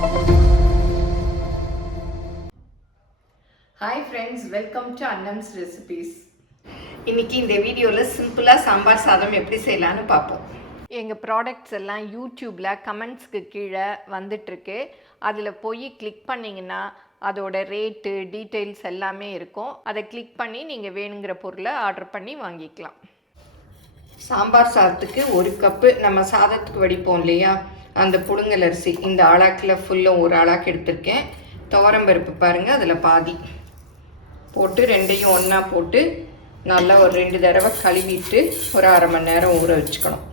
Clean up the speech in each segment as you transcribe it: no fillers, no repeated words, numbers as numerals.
Hi friends, welcome to Annams recipes. இன்னைக்கு இந்த வீடியோவில் சிம்பிளாக சாம்பார் சாதம் எப்படி செய்யலான்னு பார்ப்போம். எங்கள் ப்ராடக்ட்ஸ் எல்லாம் யூடியூப்பில் கமெண்ட்ஸ்க்கு கீழே வந்துட்டுருக்கு. அதில் போய் கிளிக் பண்ணிங்கன்னா அதோட ரேட்டு டீட்டெயில்ஸ் எல்லாமே இருக்கும். அதை கிளிக் பண்ணி நீங்கள் வேணுங்கிற பொருளை ஆர்டர் பண்ணி வாங்கிக்கலாம். சாம்பார் சாதத்துக்கு 1 கப்பு நம்ம சாதத்துக்கு வடிப்போம் இல்லையா, அந்த புழுங்கல் அரிசி இந்த ஆளாக்கில் ஃபுல்லாக ஒரு ஆளாக்கு எடுத்திருக்கேன். துவரம்பருப்பு பாருங்கள், அதில் பாதி போட்டு ரெண்டையும் ஒன்றா போட்டு நல்லா ஒரு 2 தடவை கழுவிட்டு ஒரு அரை மணி நேரம் ஊற வச்சுக்கணும்.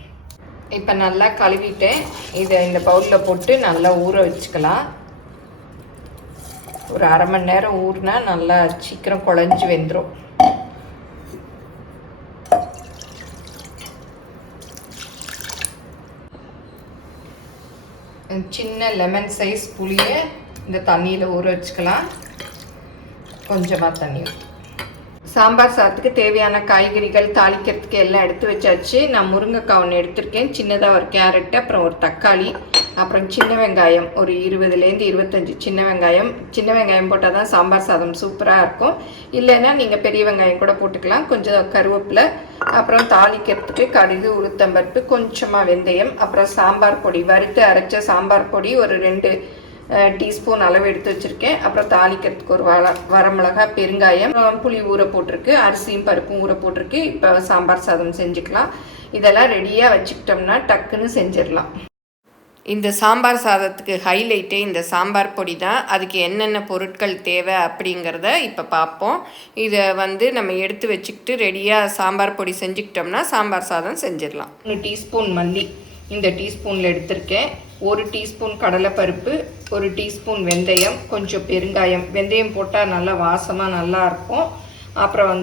இப்போ நல்லா கழுவிட்டேன். இதை இந்த பவுலில் போட்டு நல்லா ஊற வச்சுக்கலாம். ஒரு அரை மணி நேரம் ஊறினா நல்லா சீக்கிரம் குழஞ்சி வெந்துடும். சின்ன லெமன் சைஸ் புளியை இந்த தண்ணியில் ஊற வச்சுக்கலாம். கொஞ்சமாக தண்ணி. சாம்பார் சாதத்துக்கு தேவையான காய்கறிகள் தாளிக்கிறதுக்கு எல்லாம் எடுத்து வச்சாச்சு. நான் முருங்கைக்காய் ஒன்று எடுத்திருக்கேன், சின்னதாக ஒரு கேரட்டு, அப்புறம் ஒரு தக்காளி, அப்புறம் சின்ன வெங்காயம் ஒரு 20லேருந்து 25 சின்ன வெங்காயம். சின்ன வெங்காயம் போட்டால் தான் சாம்பார் சாதம் சூப்பராக இருக்கும். இல்லைன்னா நீங்கள் பெரிய வெங்காயம் கூட போட்டுக்கலாம். கொஞ்சம் கருவேப்பிலை, அப்புறம் தாளிக்கிறதுக்கு கடுகு, உளுத்தம்பருப்பு, கொஞ்சமாக வெந்தயம், அப்புறம் சாம்பார் பொடி, வறுத்து அரைச்ச சாம்பார் பொடி ஒரு 2 டீஸ்பூன் அளவு எடுத்து வச்சுருக்கேன். அப்புறம் தாளிக்கிறதுக்கு ஒரு வரமிளகாய், பெருங்காயம், புளி ஊற போட்டிருக்கு, அரிசியும் பருப்பும் ஊற போட்டிருக்கு. இப்போ சாம்பார் சாதம் செஞ்சுக்கலாம். இதெல்லாம் ரெடியாக வச்சுக்கிட்டோம்னா டக்குன்னு செஞ்சிடலாம். இந்த சாம்பார் சாதத்துக்கு ஹைலைட்டே இந்த சாம்பார் பொடி தான். அதுக்கு என்னென்ன பொருட்கள் தேவை அப்படிங்கிறத இப்போ பார்ப்போம். இதை நம்ம எடுத்து வச்சுக்கிட்டு ரெடியாக சாம்பார் பொடி செஞ்சுக்கிட்டோம்னா சாம்பார் சாதம் செஞ்சிடலாம். 1 டீஸ்பூன் மல்லி இந்த டீஸ்பூனில் எடுத்திருக்கேன். 1 டீஸ்பூன் கடலைப்பருப்பு, 1 டீஸ்பூன் வெந்தயம், கொஞ்சம் பெருங்காயம். வெந்தயம் போட்டால் நல்லா வாசமாக நல்லாயிருக்கும். அப்புறம்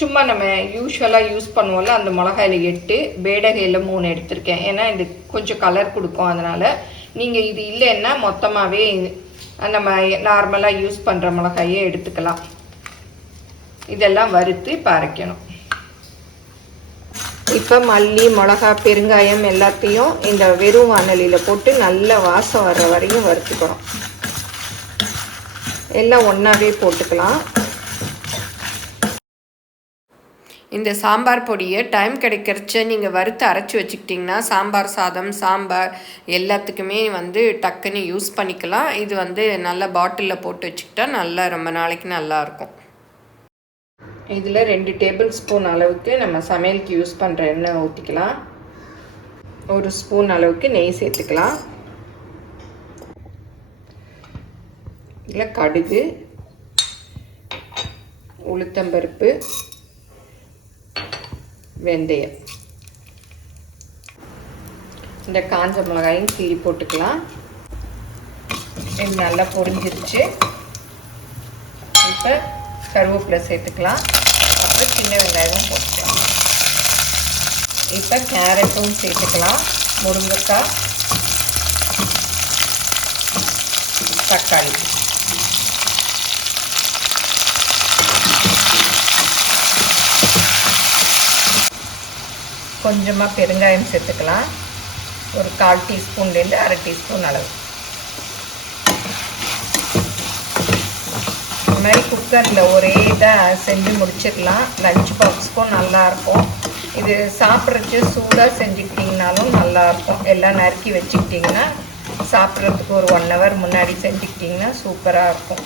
சும்மா நம்ம யூஸ்வலாக யூஸ் பண்ணுவோம்ல அந்த மிளகாயில் 8, பேடகையில் 3 எடுத்திருக்கேன். ஏன்னா இது கொஞ்சம் கலர் கொடுக்கும். அதனால் நீங்கள் இது இல்லைன்னா மொத்தமாகவே நம்ம நார்மலாக யூஸ் பண்ணுற மிளகாயே எடுத்துக்கலாம். இதெல்லாம் வறுத்து இப்போ அரைக்கணும். இப்போ மல்லி, மிளகா, பெருங்காயம் எல்லாத்தையும் இந்த வெறும் வாணலியில் போட்டு நல்ல வாசம் வர்ற வரையும் வறுத்துக்கிறோம். எல்லாம் ஒன்றாவே போட்டுக்கலாம். இந்த சாம்பார் பொடியை டைம் கிடைக்கிறச்ச நீங்கள் வறுத்து அரைச்சி வச்சுக்கிட்டிங்கன்னா சாம்பார் சாதம், சாம்பார் எல்லாத்துக்குமே டக்குன்னு யூஸ் பண்ணிக்கலாம். இது நல்ல பாட்டிலில் போட்டு வச்சுக்கிட்டா நல்லா ரொம்ப நாளைக்கு நல்லாயிருக்கும். இதில் 2 டேபிள் ஸ்பூன் அளவுக்கு நம்ம சமையலுக்கு யூஸ் பண்ணுற எண்ணெய் ஊற்றிக்கலாம். 1 ஸ்பூன் அளவுக்கு நெய் சேர்த்துக்கலாம். இதில் கடுகு, உளுத்தம்பருப்பு, வெந்தயம், இந்த காஞ்ச மிளகாயும் கீறி போட்டுக்கலாம். இது நல்லா பொரிஞ்சிருச்சு. இப்போ கருவேப்பிலை சேர்த்துக்கலாம். அப்புறம் சின்ன வெங்காயமும் போட்டுக்கலாம். இப்போ கேரட்டும் சேர்த்துக்கலாம். முருங்கைக்காய், தக்காளி, கொஞ்சமாக பெருங்காயம் சேர்த்துக்கலாம். ஒரு 1/4 டீஸ்பூன்லேருந்து அரை டீஸ்பூன் அளவு. இந்த மாதிரி குக்கரில் ஒரே இதாக செஞ்சு முடிச்சிடலாம். லஞ்ச் பாக்ஸுக்கும் நல்லாயிருக்கும். இது சாப்பிட்றதுக்கு சூடாக செஞ்சுக்கிட்டிங்கனாலும் நல்லாயிருக்கும். எல்லாம் நறுக்கி வச்சுக்கிட்டிங்கன்னா சாப்பிட்றதுக்கு ஒரு 1 ஹவர் முன்னாடி செஞ்சுக்கிட்டிங்கன்னா சூப்பராக இருக்கும்.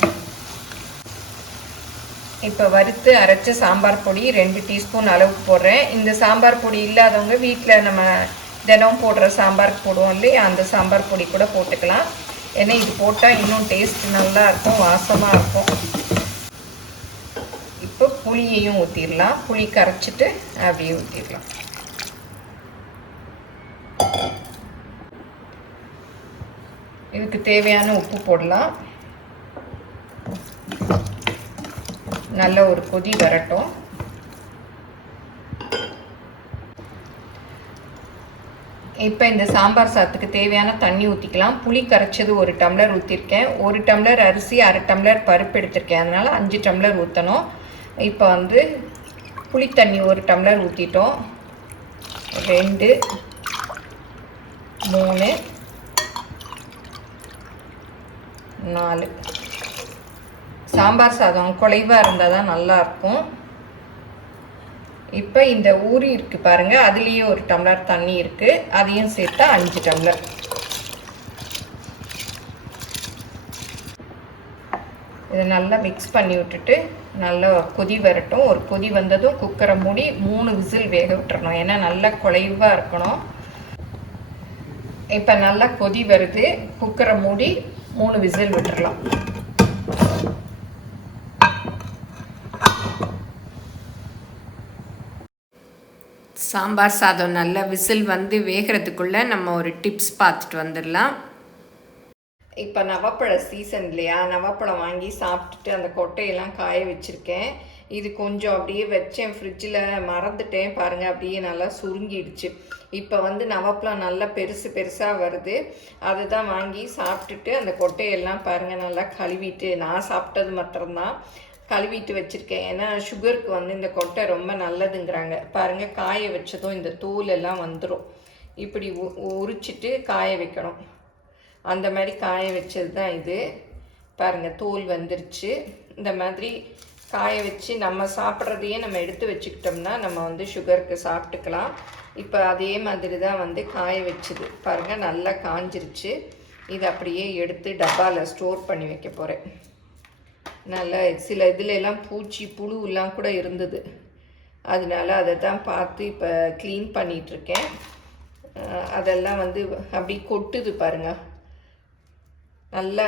இப்போ வறுத்து அரைச்ச சாம்பார் பொடி 2 டீஸ்பூன் அளவுக்கு போடுறேன். இந்த சாம்பார் பொடி இல்லாதவங்க வீட்டில் நம்ம தினம் போடுற சாம்பாருக்கு போடுவோம் இல்லையா, அந்த சாம்பார் பொடி கூட போட்டுக்கலாம். ஏன்னா இது போட்டால் இன்னும் டேஸ்ட் நல்லா இருக்கும், வாசமாக இருக்கும். இப்போ புளியையும் ஊற்றிடலாம். புளி கரைச்சிட்டு அப்படியே ஊற்றிடலாம். இதுக்கு தேவையான உப்பு போடலாம். நல்ல ஒரு கொதி வரட்டும். இப்போ இந்த சாம்பார் சாதத்துக்கு தேவையான தண்ணி ஊற்றிக்கலாம். புளி கரைச்சது 1 டம்ளர் ஊற்றிருக்கேன். 1 டம்ளர் அரிசி, அரை டம்ளர் பருப்பு எடுத்திருக்கேன். அதனால் 5 டம்ளர் ஊற்றணும். இப்போ புளி தண்ணி 1 டம்ளர் ஊற்றிட்டோம். 2, 3, 4. சாம்பார் சாதம் குழைவாக இருந்தால் தான் நல்லாயிருக்கும். இப்போ இந்த ஊறி இருக்குது பாருங்கள், அதுலேயே ஒரு டம்ளர் தண்ணி இருக்குது, அதையும் சேர்த்தா 5 டம்ளர். இதை நல்லா மிக்ஸ் பண்ணி விட்டுட்டு நல்லா கொதி வரட்டும். ஒரு கொதி வந்ததும் குக்கரை மூடி 3 விசில் வேக விட்டுறணும். ஏன்னா நல்லா குழைவாக இருக்கணும். இப்போ நல்லா கொதி வருது, குக்கரை மூடி 3 விசில் விட்டுறலாம். சாம்பார் சாதம் நல்லா விசில் வந்து வேகிறதுக்குள்ளே நம்ம ஒரு டிப்ஸ் பார்த்துட்டு வந்துடலாம். இப்போ நவப்பழ சீசன் இல்லையா, நவப்பழம் வாங்கி சாப்பிட்டுட்டு அந்த கொட்டையெல்லாம் காய வச்சுருக்கேன். இது கொஞ்சம் அப்படியே வச்சேன் ஃப்ரிட்ஜில், மறந்துட்டேன் பாருங்கள், அப்படியே நல்லா சுருங்கிடுச்சு. இப்போ வந்து நவப்பழம் நல்லா பெருசு பெருசாக வருது. அதை தான் வாங்கி சாப்பிட்டுட்டு அந்த கொட்டையெல்லாம் பாருங்கள் நல்லா கழுவிட்டு, நான் சாப்பிட்டது மாத்திரம்தான் கழுவிட்டு வச்சுருக்கேன். ஏன்னா சுகருக்கு வந்து இந்த கொட்டை ரொம்ப நல்லதுங்கிறாங்க. பாருங்கள், காய வச்சதும் இந்த தூள் எல்லாம் வந்துடும். இப்படி உரிச்சிட்டு காய வைக்கணும். அந்த மாதிரி காய வச்சது தான் இது. பாருங்கள், தோல் வந்துருச்சு. இந்த மாதிரி காய வச்சு நம்ம சாப்பிட்றதையே நம்ம எடுத்து வச்சுக்கிட்டோம்னா நம்ம வந்து சுகருக்கு சாப்பிட்டுக்கலாம். இப்போ அதே மாதிரி தான் வந்து காய வச்சுது பாருங்கள், நல்லா காஞ்சிருச்சு. இதை அப்படியே எடுத்து டப்பாவில் ஸ்டோர் பண்ணி வைக்க போகிறேன். நல்லா சில இதுலெல்லாம் பூச்சி புழுலாம் கூட இருந்தது, அதனால அதை தான் பார்த்து இப்போ க்ளீன் பண்ணிகிட்ருக்கேன். அதெல்லாம் வந்து அப்படி கொட்டுது பாருங்கள். நல்லா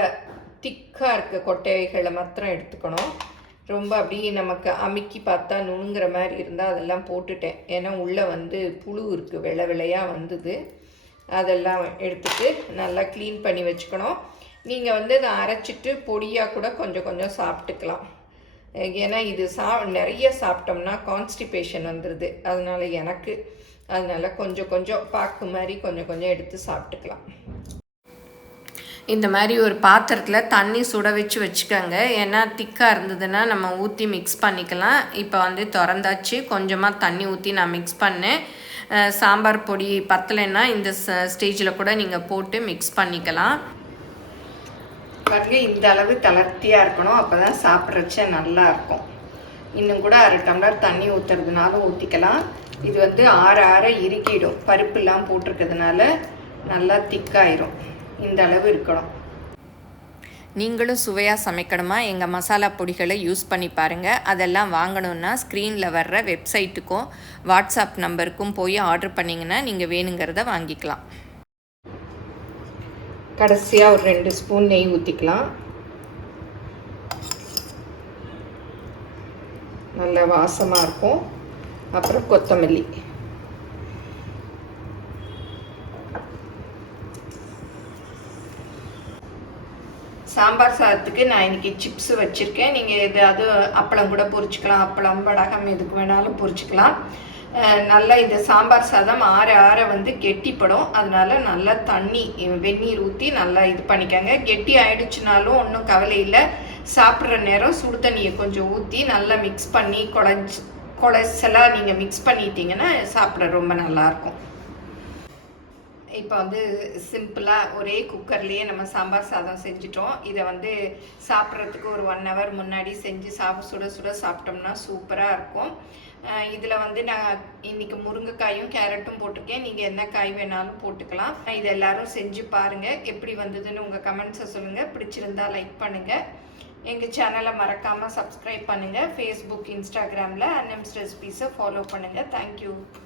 திக்காக இருக்க கொட்டைகளை மாத்திரம் எடுத்துக்கணும். ரொம்ப அப்படியே நமக்கு அமுக்கி பார்த்தா நுணுங்கிற மாதிரி இருந்தால் அதெல்லாம் போட்டுட்டேன். ஏன்னா உள்ளே வந்து புழு இருக்குது, வெள்ளை வெள்ளையாக வந்தது. அதெல்லாம் எடுத்துட்டு நல்லா க்ளீன் பண்ணி வச்சுக்கணும். நீங்கள் வந்து அதை அரைச்சிட்டு பொடியாக கூட கொஞ்சம் கொஞ்சம் சாப்பிட்டுக்கலாம். ஏன்னா இது நிறைய சாப்பிட்டோம்னா கான்ஸ்டிபேஷன் வந்துடுது. அதனால் கொஞ்சம் கொஞ்சம் பாக்கு மாதிரி கொஞ்சம் கொஞ்சம் எடுத்து சாப்பிட்டுக்கலாம். இந்த மாதிரி ஒரு பாத்திரத்தில் தண்ணி சுட வச்சு வச்சுக்கோங்க. ஏன்னா திக்காக இருந்ததுன்னா நம்ம ஊற்றி மிக்ஸ் பண்ணிக்கலாம். இப்போ வந்து திறந்தாச்சு, கொஞ்சமாக தண்ணி ஊற்றி நான் மிக்ஸ் பண்ணேன். சாம்பார் பொடி பத்தலைன்னா இந்த ஸ்டேஜில் கூட நீங்கள் போட்டு மிக்ஸ் பண்ணிக்கலாம். பாருங்க, இந்த அளவு தளர்த்தியாக இருக்கணும், அப்போ தான் சாப்பிட்றச்ச நல்லாயிருக்கும். இன்னும் கூட 1/2 டம்ளர் தண்ணி ஊற்றுறதுனாலும் ஊற்றிக்கலாம். இது வந்து ஆற இறுக்கிடும், பருப்புலாம் போட்டிருக்கிறதுனால நல்லா திக்காயிரும். இந்த அளவு இருக்கணும். நீங்களும் சுவையாக சமைக்கணுமா, எங்கள் மசாலா பொடிகளை யூஸ் பண்ணி பாருங்கள். அதெல்லாம் வாங்கணுன்னா ஸ்க்ரீனில் வர்ற வெப்சைட்டுக்கும் வாட்ஸ்அப் நம்பருக்கும் போய் ஆர்டர் பண்ணிங்கன்னா நீங்கள் வேணுங்கிறத வாங்கிக்கலாம். கடைசியாக ஒரு 2 ஸ்பூன் நெய் ஊற்றிக்கலாம். நல்ல வாசமாக இருக்கும். அப்புறம் கொத்தமல்லி. சாம்பார் சாதத்துக்கு நான் இன்றைக்கி சிப்ஸ் வச்சுருக்கேன். நீங்கள் எதாவது அப்பளம் கூட பொரிச்சிக்கலாம், அப்பளம் வடகம் எதுக்கு வேணாலும் பொரிச்சிக்கலாம். நல்லா இந்த சாம்பார் சாதம் ஆற வந்து கெட்டிப்படும். அதனால நல்லா தண்ணி வெந்நீர் ஊற்றி நல்லா இது பண்ணிக்கோங்க. கெட்டி ஆயிடுச்சுனாலும் ஒன்றும் கவலை இல்லை. சாப்பிட்ற நேரம் சுடு தண்ணியை கொஞ்சம் ஊற்றி நல்லா மிக்ஸ் பண்ணி குழசெல்லாம் நீங்கள் மிக்ஸ் பண்ணிட்டீங்கன்னா சாப்பிட ரொம்ப நல்லாயிருக்கும். இப்போ வந்து சிம்பிளாக ஒரே குக்கர்லேயே நம்ம சாம்பார் சாதம் செஞ்சிட்டோம். இதை வந்து சாப்பிட்றதுக்கு ஒரு 1 ஹவர் முன்னாடி செஞ்சு சுட சுட சாப்பிட்டோம்னா சூப்பராக இருக்கும். இதில் வந்து நான் இன்றைக்கி முருங்கைக்காயும் கேரட்டும் போட்டிருக்கேன். நீங்கள் என்ன காய் வேணாலும் போட்டுக்கலாம். இது எல்லோரும் செஞ்சு பாருங்கள். எப்படி வந்ததுன்னு உங்கள் கமெண்ட்ஸை சொல்லுங்கள். பிடிச்சிருந்தா லைக் பண்ணுங்கள். எங்கள் சேனலை மறக்காமல் சப்ஸ்கிரைப் பண்ணுங்கள். ஃபேஸ்புக், இன்ஸ்டாகிராமில் அன்னம்ஸ் ரெசிபீஸை ஃபாலோ பண்ணுங்கள். தேங்க்யூ.